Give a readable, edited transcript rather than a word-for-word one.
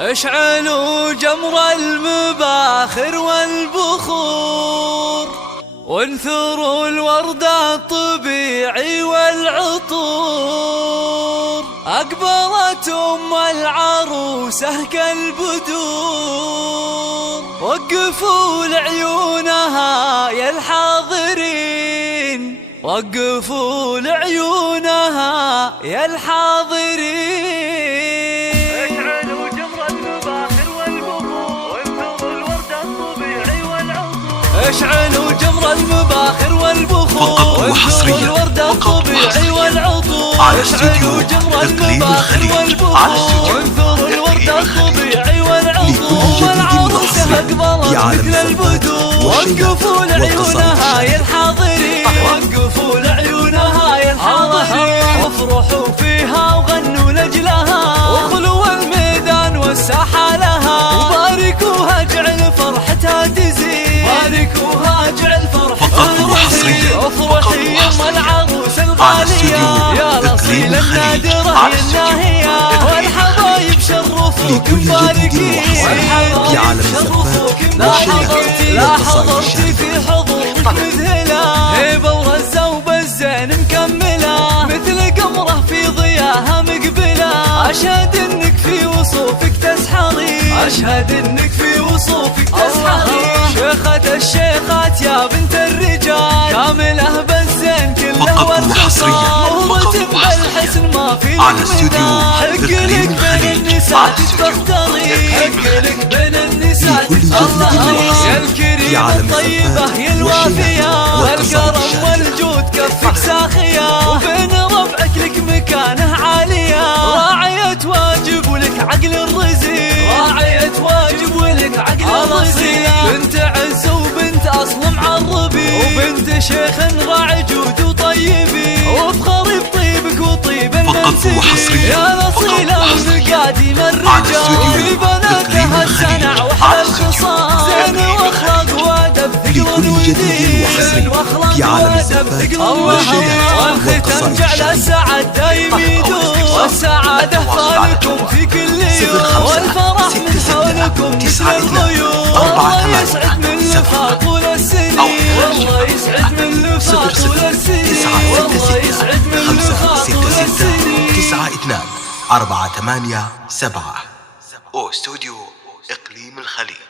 اشعلوا جمر المباخر والبخور، وانثروا الورد الطبيعي والعطور. أقبلت أم العروسة كالبدور، وقفوا لعيونها يا الحاضرين، وقفوا لعيونها يا الحاضرين. اشعلوا جمر المباخر والبخور، وانثروا الورد الطبيعي والعطور. اشعلوا جمر المباخر والبخور، وانثروا الورد الطبيعي والعطور. اشعلوا جمر المباخر والبخور، وانثروا الورد الطبيعي والعطور. والعروسة أقبلت مثل البدور، وقفوا لعيونها يا الحاضرين، وقفوا لعيونها يا الحاضرين. وافرحوا فيها وغنوا لأجلها، وخلوا الميدان والساحة لها. وباركوها اجعل فرحتها تزيد، باركوها اجعل فرحتها تزيد. افرحي يم العروس الغالية يا الأصيل النادرة يا الناهية. والحبايب شرفوك مباركين، والحبايب شرفوك مباركين. لا حضرتي في حضورك مذهلة، هيبة ورزة وبالزين مكملة، مثل قمرة في ضياها مقبلة. أشهد انك في وصوفك تسحرين، أشهد انك في وصوفك تسحرين. شيخة الشيخات يا بنت الرجال، كاملة بالزين كله والخصال. موهبة بالحسن ما في لك مثال، حق لك بين النساء تتفخرين، حق لك بين النساء تتفخرين. يا الكريمة الطيبة يا الوافية، والكرم والجود كفك ساخية. وبين ربعك لك مكانه عالية، راعية واجب ولك عقل الرزين، راعية واجب ولك عقل الرزين. بنت عز وبنت أصل معربي، وبنت شيخ راعي جود وطيبي. وافخري بطيبك وطيب المنسبي يا الأصيلة مقاديم الرجال. وفي بناتها السنع وحل الخصال، زين واخلاق وادب ثقل ودين، زين واخلاق وادب ثقل ودين. والختم جعل السعد دايم يدوم، والسعادة فالكم في كل يوم. والفرح من حولكم مثل الغيوم، والله يسعد من لقاء طول السنين، والله يسعد من لقاء طول السنين، والله يسعد من لقاء طول السنين. 9-2-4-8-7 أو استوديو إقليم الخليج.